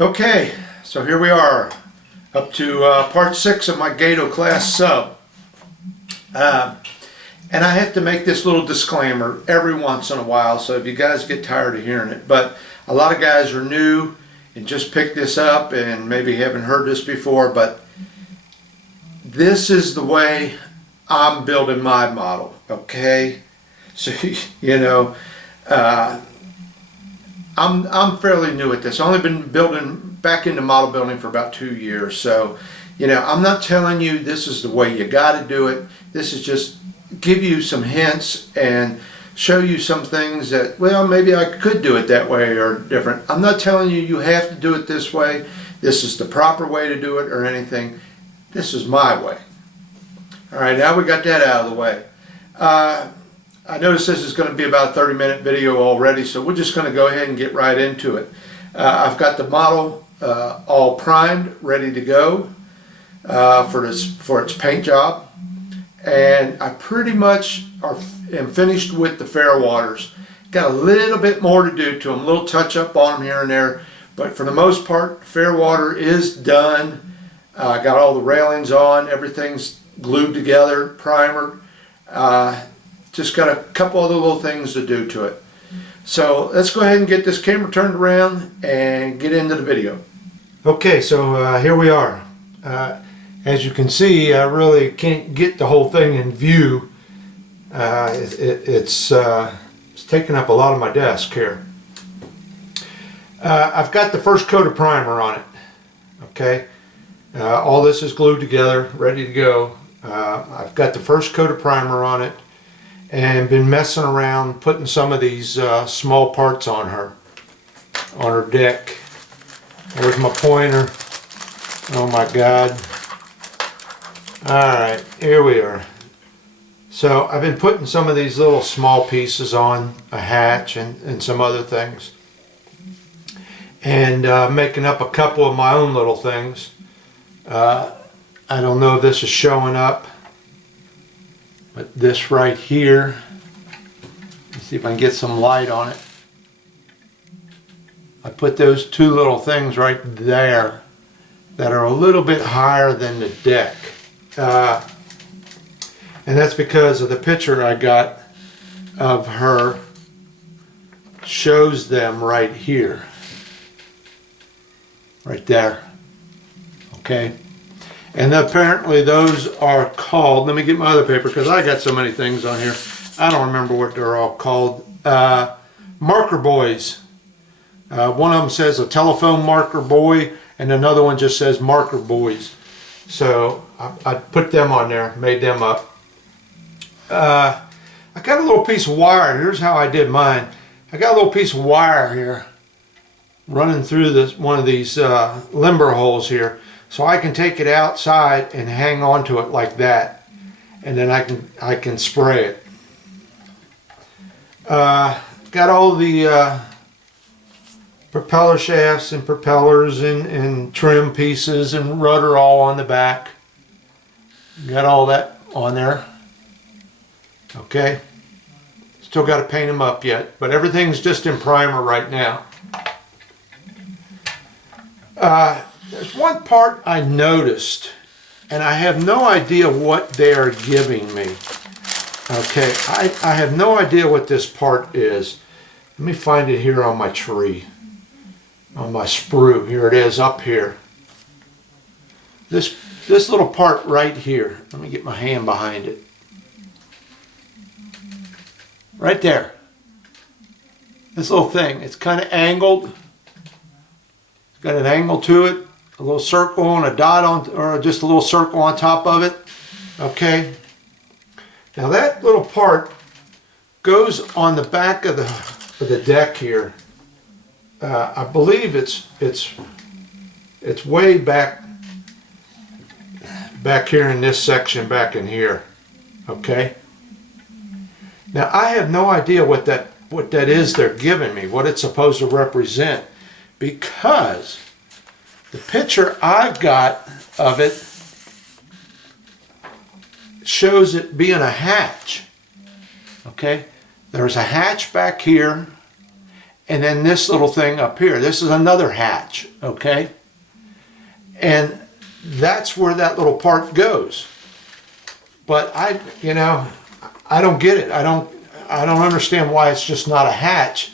Okay, so here we are, up to part 6 of my Gato class sub. And I have to make this little disclaimer every once in a while, so if you guys get tired of hearing it. But a lot of guys are new and just picked this up and maybe haven't heard this before, but this is the way I'm building my model, okay? So, you know, I'm fairly new at this. I've only been building back into model building for about 2 years. So, you know, I'm not telling you this is the way you got to do it. This is just give you some hints and show you some things that, well, maybe I could do it that way or different. I'm not telling you you have to do it this way. This is the proper way to do it or anything. This is my way. All right, now we got that out of the way. I noticed this is going to be about a 30-minute video already, so we're just going to go ahead and get right into it. I've got the model all primed, ready to go for its paint job, and I pretty much am finished with the Fairwaters. Got a little bit more to do to them, a little touch-up on them here and there, but for the most part, Fairwater is done. I got all the railings on, everything's glued together, primer. Just got a couple other little things to do to it. So let's go ahead and get this camera turned around and get into the video. Okay, so here we are. As you can see, I really can't get the whole thing in view. It's taking up a lot of my desk here. I've got the first coat of primer on it. Okay, all this is glued together, ready to go. I've got the first coat of primer on it and been messing around putting some of these small parts on her deck. There's my pointer. Oh my God. Alright, here we are. So I've been putting some of these little small pieces on, a hatch and some other things, and making up a couple of my own little things. I don't know if this is showing up, but this right here, let's see if I can get some light on it. I put those two little things right there that are a little bit higher than the deck. And that's because of the picture I got of her shows them right here. Right there. Okay. And apparently those are called, let me get my other paper because I got so many things on here. I don't remember what they're all called. Marker buoys. One of them says a telephone marker buoy and another one just says marker buoys. So I put them on there, made them up. I got a little piece of wire. Here's how I did mine. I got a little piece of wire here running through one of these limber holes here. So I can take it outside and hang on to it like that, and then I can spray it. Got all the propeller shafts and propellers and trim pieces and rudder all on the back. Got all that on there. Okay. Still got to paint them up yet, but everything's just in primer right now. There's one part I noticed, and I have no idea what they are giving me. Okay, I have no idea what this part is. Let me find it here on my tree, on my sprue. Here it is up here. This little part right here. Let me get my hand behind it. Right there. This little thing. It's kind of angled. It's got an angle to it. A little circle and a dot on, or just a little circle on top of it. Okay. Now that little part goes on the back of the deck here. I believe it's way back here in this section, back in here. Okay. Now I have no idea what that is they're giving me, what it's supposed to represent, because the picture I've got of it shows it being a hatch. Okay, there's a hatch back here, and then this little thing up here. This is another hatch, okay? And that's where that little part goes. But I don't get it. I don't understand why it's just not a hatch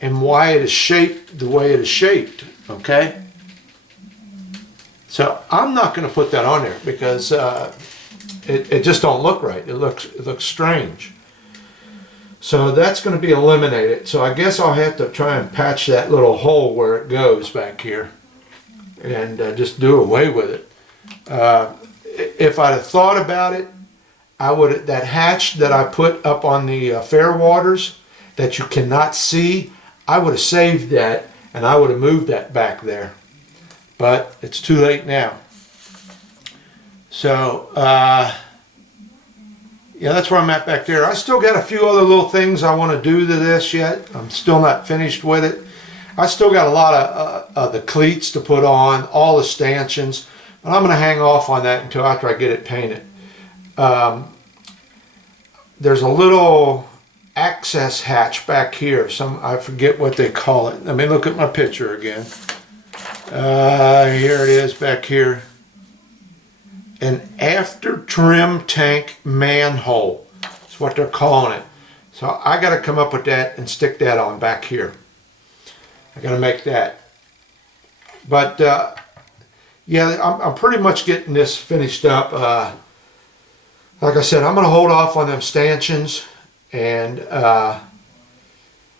and why it is shaped the way it is shaped, okay? So I'm not going to put that on there because it just don't look right. It looks strange. So that's going to be eliminated. So I guess I'll have to try and patch that little hole where it goes back here and just do away with it. If I'd have thought about it, that hatch that I put up on the Fairwaters that you cannot see, I would have saved that and I would have moved that back there. But it's too late now. So, yeah, that's where I'm at back there. I still got a few other little things I want to do to this yet. I'm still not finished with it. I still got a lot of the cleats to put on, all the stanchions, but I'm going to hang off on that until after I get it painted. There's a little access hatch back here. I forget what they call it. Let me look at my picture again. Here it is back here. An after trim tank manhole. That's what they're calling it. So I got to come up with that and stick that on back here. I got to make that. But yeah, I'm pretty much getting this finished up. Like I said, I'm going to hold off on them stanchions and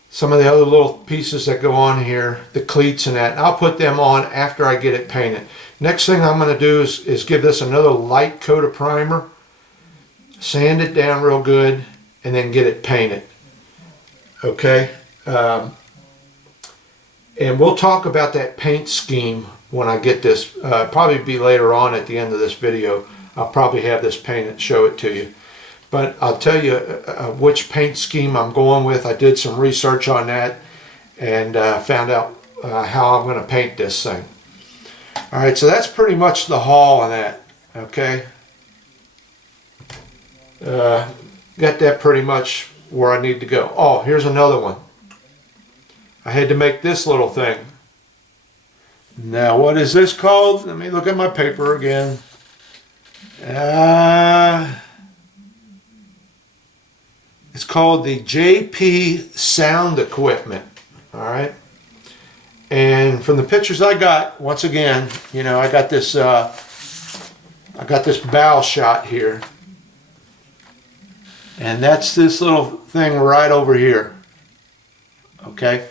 some of the other little pieces that go on here, the cleats and that. And I'll put them on after I get it painted. Next thing I'm going to do is give this another light coat of primer, sand it down real good, and then get it painted. Okay? And we'll talk about that paint scheme when I get this. Probably be later on at the end of this video. I'll probably have this painted and show it to you. But I'll tell you which paint scheme I'm going with. I did some research on that and found out how I'm going to paint this thing. Alright, so that's pretty much the haul on that. Okay? Got that pretty much where I need to go. Oh, here's another one. I had to make this little thing. Now, what is this called? Let me look at my paper again. It's called the JP Sound Equipment. Alright? And from the pictures I got, once again, you know, I got this bow shot here. And that's this little thing right over here. Okay?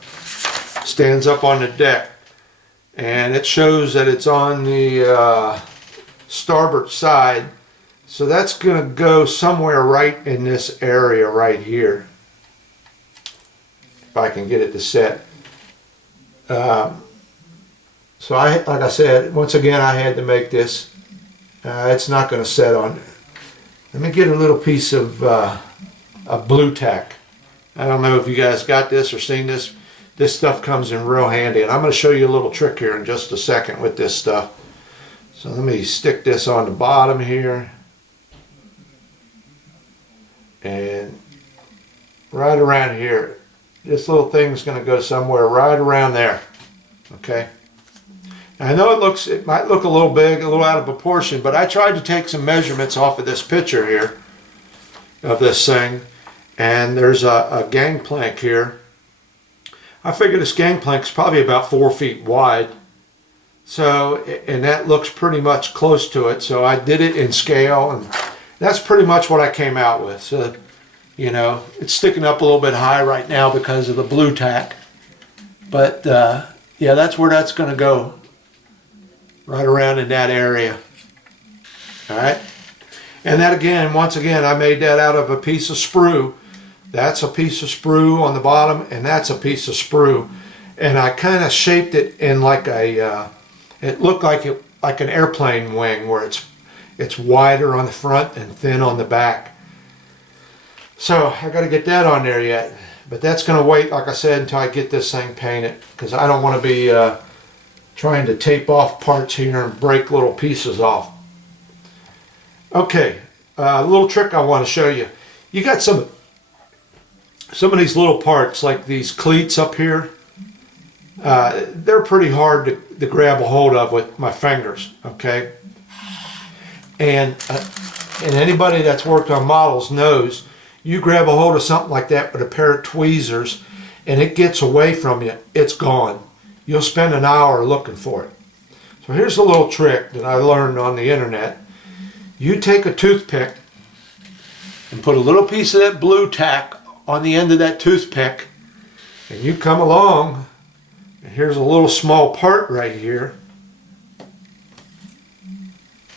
Stands up on the deck. And it shows that it's on the starboard side. So that's going to go somewhere right in this area right here. If I can get it to set. So like I said, once again I had to make this. It's not going to set on. Let me get a little piece of blue tack. I don't know if you guys got this or seen this. This stuff comes in real handy, and I'm going to show you a little trick here in just a second with this stuff. So let me stick this on the bottom here. And right around here. This little thing's going to go somewhere right around there. Okay. Now, I know it might look a little big, a little out of proportion, but I tried to take some measurements off of this picture here of this thing, and there's a gangplank here. I figure this gangplank is probably about 4 feet wide. So, and that looks pretty much close to it. So I did it in scale, and that's pretty much what I came out with. So, you know, it's sticking up a little bit high right now because of the blue tack. But, yeah, that's where that's going to go. Right around in that area. All right. And that again, once again, I made that out of a piece of sprue. That's a piece of sprue on the bottom, and that's a piece of sprue. And I kind of shaped it in like a, it looked like an airplane wing, where it's wider on the front and thin on the back. So I got to get that on there yet. But that's going to wait, like I said, until I get this thing painted, because I don't want to be trying to tape off parts here and break little pieces off. Okay, a little trick I want to show you. You got some some of these little parts, like these cleats up here, they're pretty hard to grab a hold of with my fingers, okay? And anybody that's worked on models knows you grab a hold of something like that with a pair of tweezers and it gets away from you, it's gone. You'll spend an hour looking for it. So here's a little trick that I learned on the internet. You take a toothpick and put a little piece of that blue tack on the end of that toothpick, and you come along, and here's a little small part right here.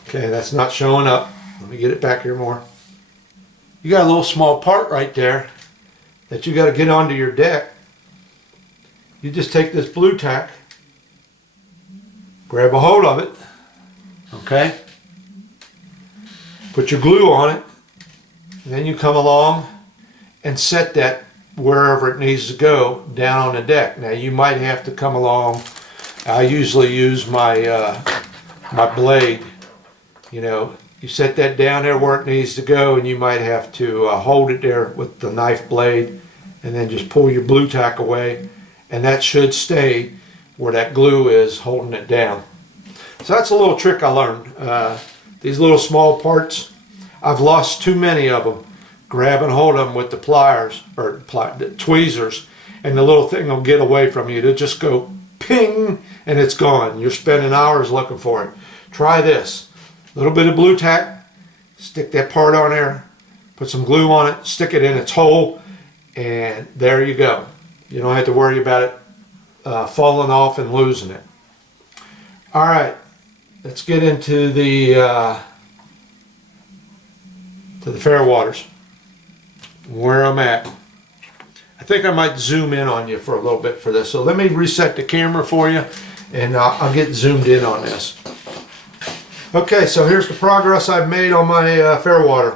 Okay, that's not showing up. Let me get it back here more. You got a little small part right there that you got to get onto your deck. You just take this blue tack, grab a hold of it, okay? Put your glue on it, and then you come along and set that wherever it needs to go down on the deck. Now you might have to come along. I usually use my my blade. You know, you set that down there where it needs to go, and you might have to hold it there with the knife blade, and then just pull your blue tack away, and that should stay where that glue is holding it down. So that's a little trick I learned. These little small parts, I've lost too many of them. Grabbing hold of them with the pliers or the tweezers, and the little thing will get away from you. It'll just go ping and it's gone. You're spending hours looking for it. Try this. A little bit of blue tack, stick that part on there, put some glue on it, stick it in its hole, and there you go. You don't have to worry about it falling off and losing it. All right, let's get into the Fairwaters, where I'm at. I think I might zoom in on you for a little bit for this. So let me reset the camera for you, and I'll get zoomed in on this. Okay, so here's the progress I've made on my Fairwater.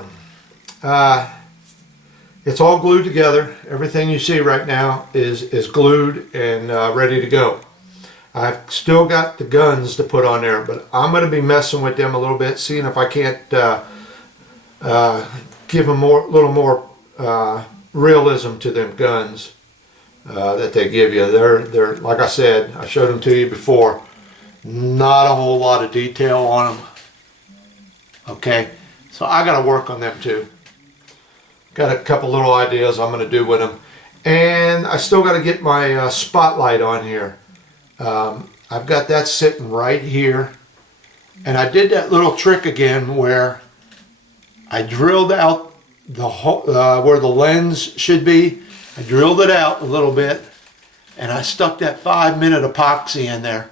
It's all glued together. Everything you see right now is glued and ready to go. I've still got the guns to put on there, but I'm going to be messing with them a little bit, seeing if I can't give them a little more realism to them guns that they give you. They're like I said, I showed them to you before. Not a whole lot of detail on them. Okay, so I got to work on them too. Got a couple little ideas I'm going to do with them, and I still got to get my spotlight on here. I've got that sitting right here, and I did that little trick again where I drilled out the where the lens should be. I drilled it out a little bit, and I stuck that 5-minute epoxy in there.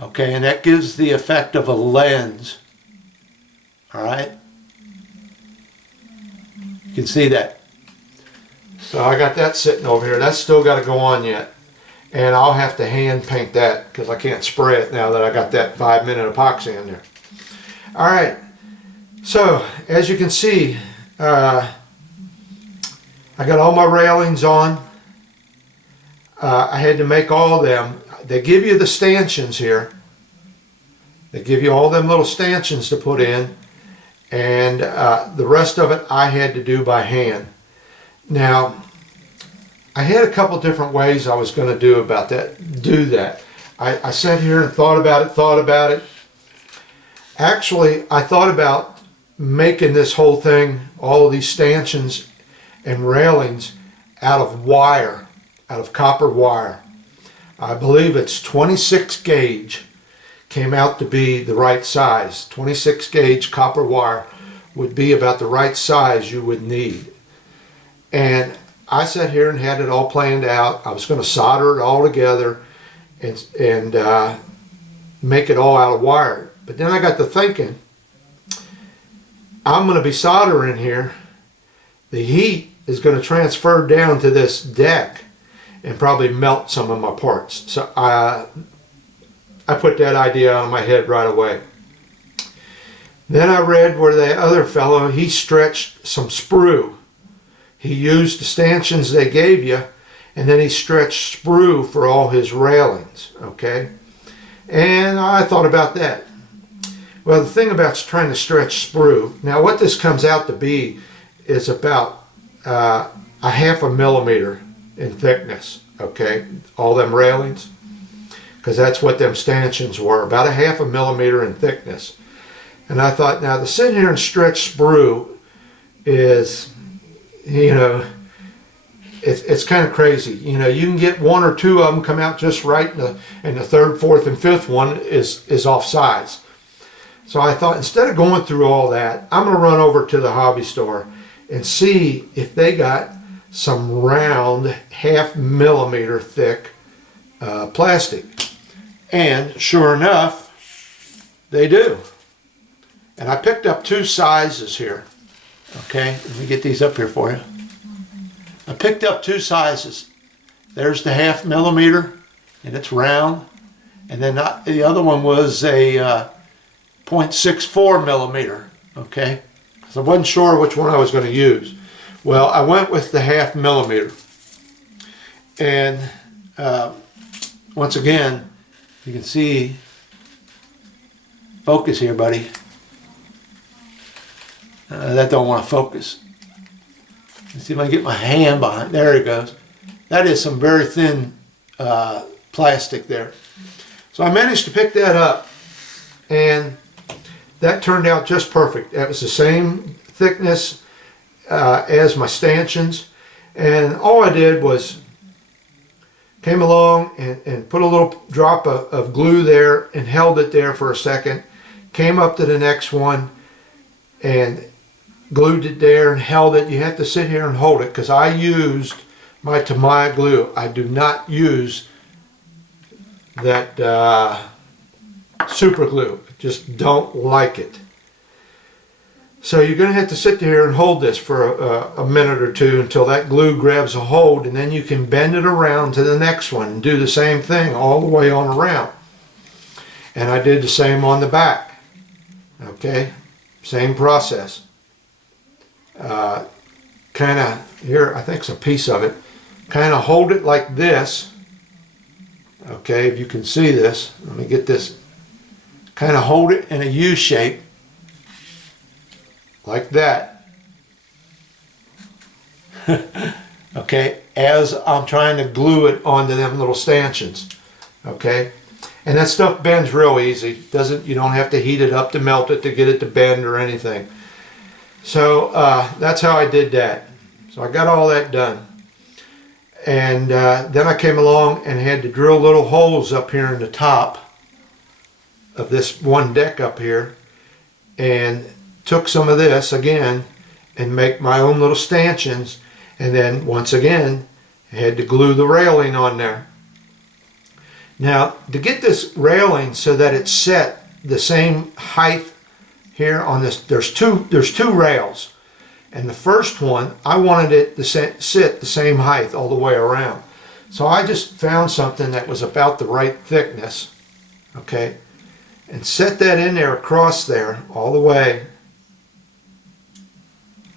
Okay, and that gives the effect of a lens. All right, you can see that. So I got that sitting over here. That's still got to go on yet, and I'll have to hand paint that because I can't spray it now that I got that 5-minute epoxy in there. All right. So, as you can see, I got all my railings on. I had to make all of them. They give you the stanchions here. They give you all them little stanchions to put in, and the rest of it I had to do by hand. Now, I had a couple different ways I was going to do that. I sat here and thought about it. Actually, I thought about making this whole thing, all of these stanchions and railings, out of wire, out of copper wire. I believe it's 26 gauge, came out to be the right size. 26 gauge copper wire would be about the right size you would need. And I sat here and had it all planned out. I was going to solder it all together and make it all out of wire. But then I got to thinking, I'm going to be soldering here. The heat is going to transfer down to this deck and probably melt some of my parts. So I put that idea out of my head right away. Then I read where the other fellow, he stretched some sprue. He used the stanchions they gave you, and then he stretched sprue for all his railings, okay? And I thought about that. Well, the thing about trying to stretch sprue, now what this comes out to be is about a 1/2 millimeter in thickness, okay, all them railings, because that's what them stanchions were, about a 1/2 millimeter in thickness. And I thought, now to sit here and stretch sprue is, you know, it's kind of crazy. You know, you can get 1 or 2 of them come out just right, and the 3rd, 4th, and 5th one is off size. So I thought, instead of going through all that, I'm going to run over to the hobby store and see if they got some round 1/2 millimeter thick plastic. And sure enough, they do. And I picked up 2 sizes here. Okay, let me get these up here for you. I picked up 2 sizes. There's the 1/2 millimeter, and it's round. And then the other one was a 0.64 millimeter. Okay, so I wasn't sure which one I was going to use. Well, I went with the 1/2 millimeter. And once again, you can see, focus here, buddy. That don't want to focus. Let's see if I can get my hand behind. There it goes. That is some very thin plastic there. So I managed to pick that up, and that turned out just perfect. That was the same thickness as my stanchions, and all I did was came along and put a little drop of glue there and held it there for a second, came up to the next one and glued it there and held it. You have to sit here and hold it, because I used my Tamiya glue. I do not use that super glue. Just don't like it. So you're going to have to sit there and hold this for a minute or 2 until that glue grabs a hold, and then you can bend it around to the next one and do the same thing all the way on around. And I did the same on the back. Okay, same process. Kind of, here, I think it's a piece of it. Kind of hold it like this. Okay, if you can see this, let me get this. Kind of hold it in a U shape, like that. Okay, as I'm trying to glue it onto them little stanchions. Okay, and that stuff bends real easy. You don't have to heat it up to melt it to get it to bend or anything. So that's how I did that. So I got all that done. And then I came along and had to drill little holes up here in the top of this one deck up here, and took some of this again and make my own little stanchions. And then once again, I had to glue the railing on there. Now, to get this railing so that it's set the same height here on this, there's two rails, and the first one I wanted it to sit the same height all the way around. So I just found something that was about the right thickness, okay, and set that in there across there all the way,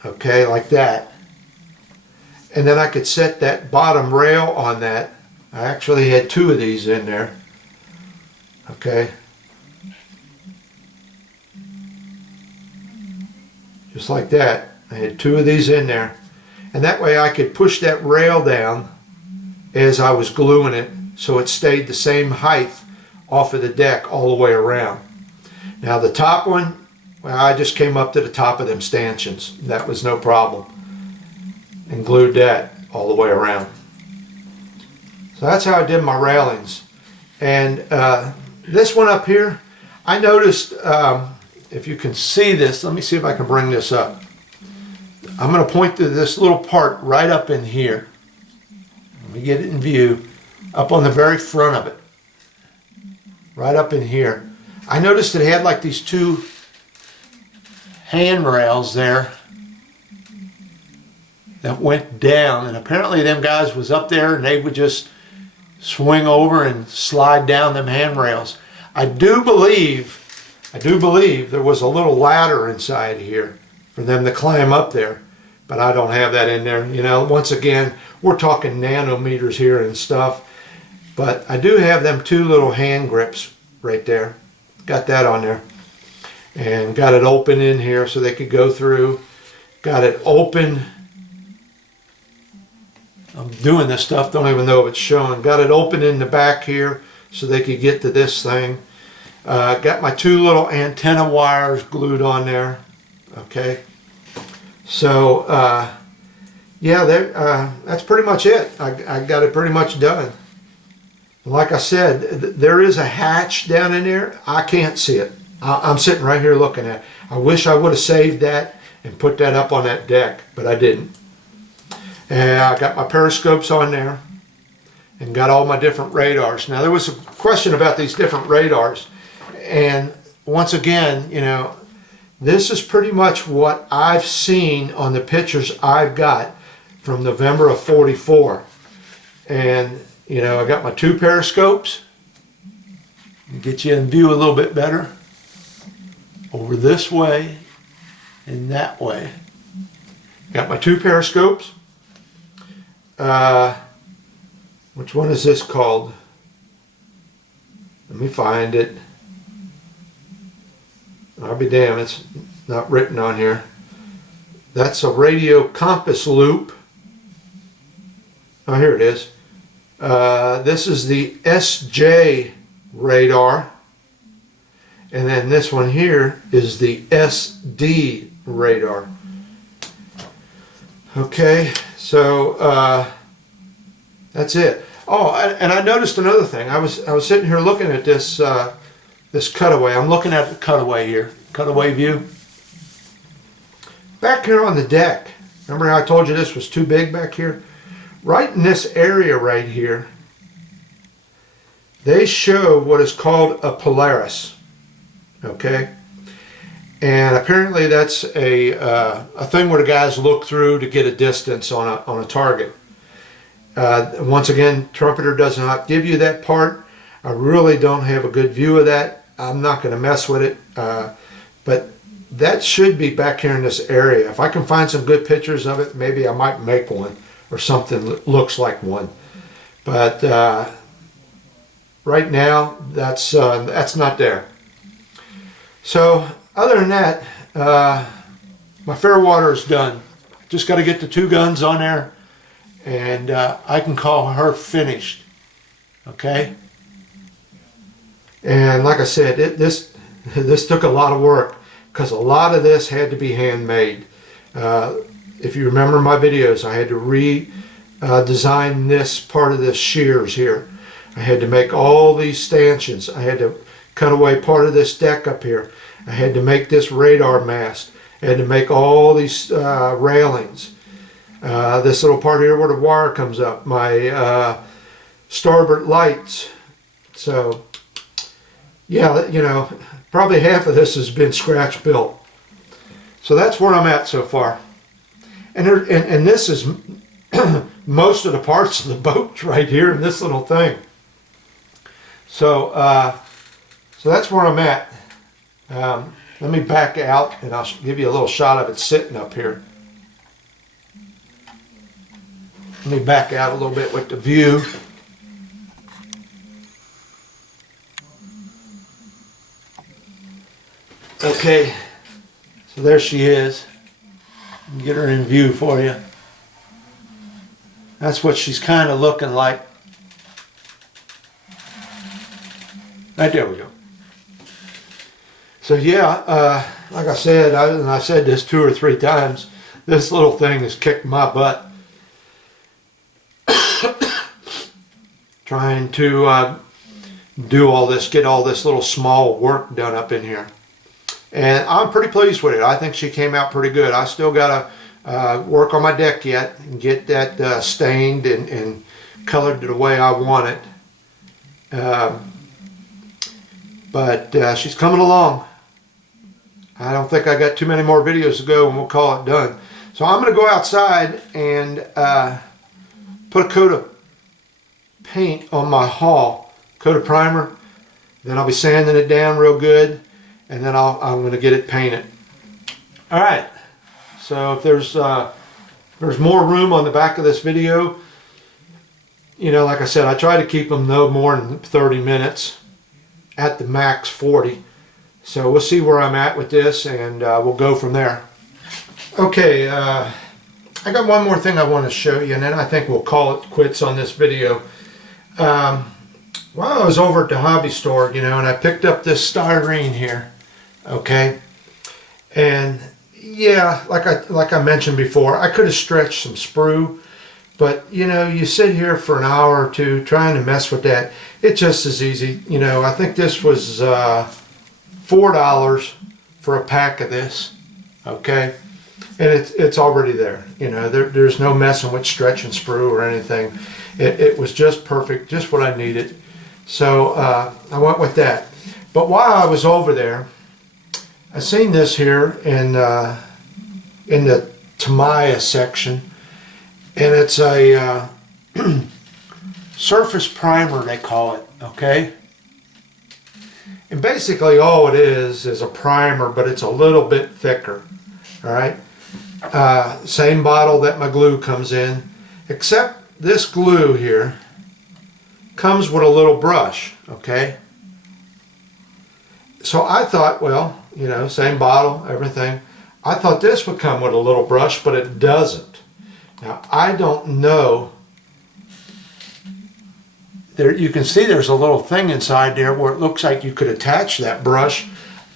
okay, like that. And then I could set that bottom rail on that. I actually had 2 of these in there, okay, just like that. I had 2 of these in there, and that way I could push that rail down as I was gluing it, so it stayed the same height off of the deck all the way around. Now the top one, well, I just came up to the top of them stanchions. That was no problem, and glued that all the way around. So that's how I did my railings. And this one up here, I noticed, if you can see this, let me see if I can bring this up. I'm going to point to this little part right up in here. Let me get it in view. Up on the very front of it. Right up in here. I noticed it had like these 2 handrails there that went down, and apparently them guys was up there and they would just swing over and slide down them handrails. I do believe there was a little ladder inside here for them to climb up there, but I don't have that in there. You know, once again, we're talking nanometers here and stuff, but I do have them 2 little hand grips right there. Got that on there, and got it open in here so they could go through. Got it open I'm doing this stuff, don't even know if it's showing. Got it open in the back here so they could get to this thing. Got my 2 little antenna wires glued on there. Okay. So, yeah, that's pretty much it. I got it pretty much done. Like I said, there is a hatch down in there. I can't see it. I'm sitting right here looking at it. I wish I would have saved that and put that up on that deck, but I didn't. And I got my periscopes on there and got all my different radars. Now, there was a question about these different radars. And once again, you know, this is pretty much what I've seen on the pictures I've got from November of '44. And, you know, I got my 2 periscopes. Get you in view a little bit better. Over this way and that way. Got my 2 periscopes. Which one is this called? Let me find it. I'll be damned, it's not written on here. That's a radio compass loop. Oh, here it is. This is the SJ radar. And then this one here is the SD radar. Okay, so that's it. Oh, and I noticed another thing. I was sitting here looking at this this cutaway. I'm looking at the cutaway here, cutaway view. Back here on the deck, remember how I told you this was too big back here? Right in this area right here, they show what is called a Polaris. Okay, and apparently that's a thing where the guys look through to get a distance on a target. Once again, trumpeter does not give you that part. I really don't have a good view of that. I'm not going to mess with it, but that should be back here in this area. If I can find some good pictures of it, maybe I might make one or something that looks like one. But right now, that's not there. So other than that, my Fairwater is done. Just got to get the 2 guns on there, and I can call her finished. Okay. And like I said, this took a lot of work because a lot of this had to be handmade. If you remember my videos, I had to redesign this part of the shears here. I had to make all these stanchions. I had to cut away part of this deck up here. I had to make this radar mast. I had to make all these railings. This little part here where the wire comes up. My starboard lights. So, yeah, you know, probably half of this has been scratch built. So that's where I'm at so far. And this is most of the parts of the boat right here in this little thing. So, so that's where I'm at. Let me back out and I'll give you a little shot of it sitting up here. Let me back out a little bit with the view. Okay, so there she is. Get her in view for you. That's what she's kind of looking like. Right there we go. So yeah, like I said, and I said this 2 or 3 times, this little thing has kicked my butt. Trying to do all this, get all this little small work done up in here. And I'm pretty pleased with it. I think she came out pretty good. I still got to work on my deck yet and get that stained and colored the way I want it. But she's coming along. I don't think I got too many more videos to go and we'll call it done. So I'm going to go outside and put a coat of paint on my hull, coat of primer. Then I'll be sanding it down real good, and then I'm going to get it painted. All right. So if there's more room on the back of this video, you know, like I said, I try to keep them no more than 30 minutes, at the max 40. So we'll see where I'm at with this, and we'll go from there. Okay, I got one more thing I want to show you, and then I think we'll call it quits on this video. While I was over at the hobby store, you know, and I picked up this styrene here, okay, and yeah, like I mentioned before, I could have stretched some sprue, but you know, you sit here for an hour or two trying to mess with that. It's just as easy, you know. I think this was $4 for a pack of this, okay, and it's already there. You know, there's no messing with stretch and sprue or anything. It was just perfect, just what I needed. So I went with that. But while I was over there, I seen this here in the Tamiya section, and it's a surface primer, they call it, okay? And basically all it is a primer, but it's a little bit thicker, all right? Same bottle that my glue comes in, except this glue here comes with a little brush, okay? So I thought, well, you know, same bottle, everything. I thought this would come with a little brush, but it doesn't. Now, I don't know. There, you can see there's a little thing inside there where it looks like you could attach that brush.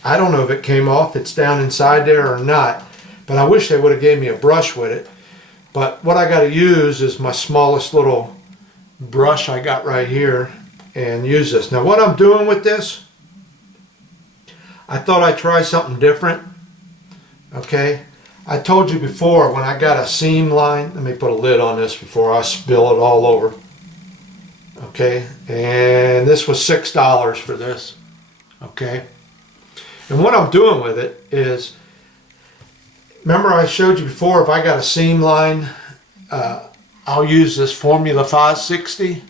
I don't know if it came off, it's down inside there or not, but I wish they would have gave me a brush with it. But what I got to use is my smallest little brush I got right here and use this. Now what I'm doing with this, I thought I'd try something different, okay? I told you before when I got a seam line, let me put a lid on this before I spill it all over, okay? And this was $6 for this, okay? And what I'm doing with it is, remember I showed you before, if I got a seam line, I'll use this Formula 560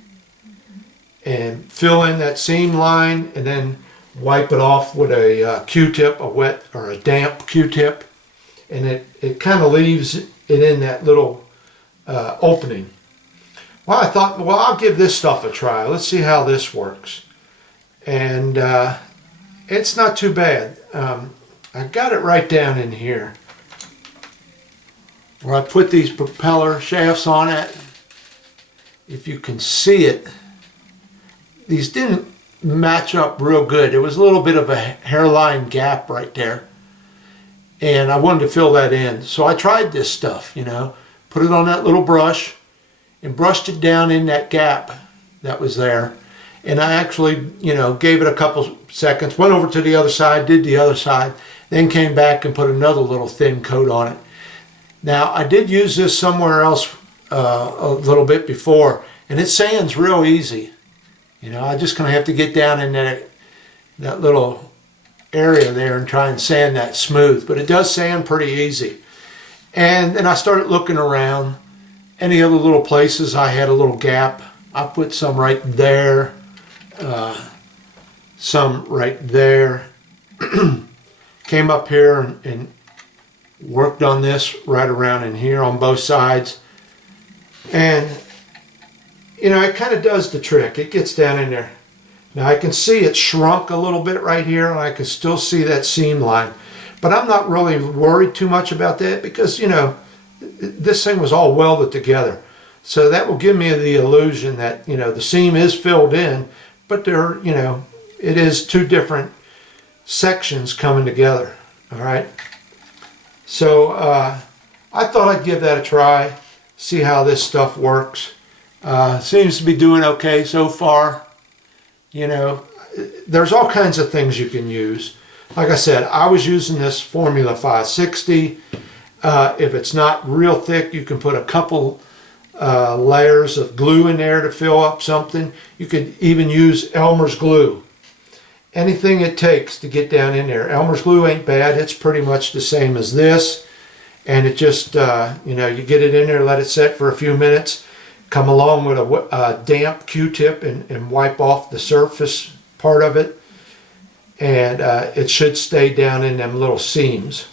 and fill in that seam line and then wipe it off with a Q-tip, a wet or a damp Q-tip, and it kind of leaves it in that little opening. Well, I thought, well, I'll give this stuff a try. Let's see how this works. And it's not too bad. I got it right down in here, where I put these propeller shafts on it. If you can see it, these didn't match up real good. There was a little bit of a hairline gap right there, and I wanted to fill that in. So I tried this stuff, you know, put it on that little brush and brushed it down in that gap that was there. And I actually, you know, gave it a couple seconds, went over to the other side, did the other side, then came back and put another little thin coat on it. Now, I did use this somewhere else a little bit before, and it sands real easy. You know, I just gonna have to get down in that little area there and try and sand that smooth, but it does sand pretty easy. And then I started looking around. Any other little places I had a little gap, I put some right there, some right there. Came up here and worked on this right around in here on both sides, and you know, it kind of does the trick. It gets down in there. Now I can see it shrunk a little bit right here, and I can still see that seam line, but I'm not really worried too much about that because, you know, this thing was all welded together, so that will give me the illusion that, you know, the seam is filled in, but there, you know, it is two different sections coming together. All right, so I thought I'd give that a try, see how this stuff works. Seems to be doing okay so far. You know, there's all kinds of things you can use. Like I said, I was using this Formula 560. If it's not real thick, you can put a couple layers of glue in there to fill up something. You could even use Elmer's glue. Anything it takes to get down in there. Elmer's glue ain't bad. It's pretty much the same as this. And it just, you know, you get it in there, let it set for a few minutes, come along with a damp Q-tip and wipe off the surface part of it. And it should stay down in them little seams.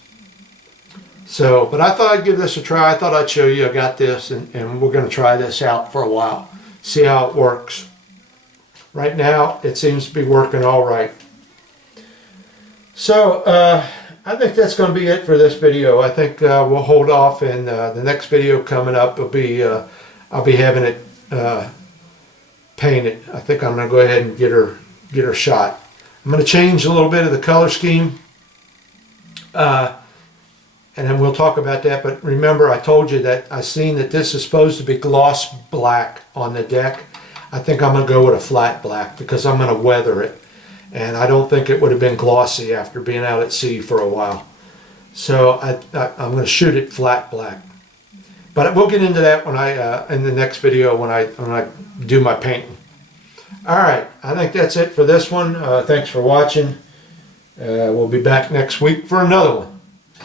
So, but I thought I'd give this a try. I thought I'd show you I got this, and we're going to try this out for a while. See how it works. Right now, it seems to be working all right. So, I think that's going to be it for this video. I think we'll hold off, and the next video coming up will be I'll be having it painted. I think I'm going to go ahead and get her shot. I'm going to change a little bit of the color scheme, and then we'll talk about that. But remember, I told you that I seen that this is supposed to be gloss black on the deck. I think I'm going to go with a flat black because I'm going to weather it. And I don't think it would have been glossy after being out at sea for a while. So I'm going to shoot it flat black. But we'll get into that when in the next video when I do my painting. All right, I think that's it for this one. Thanks for watching. We'll be back next week for another one.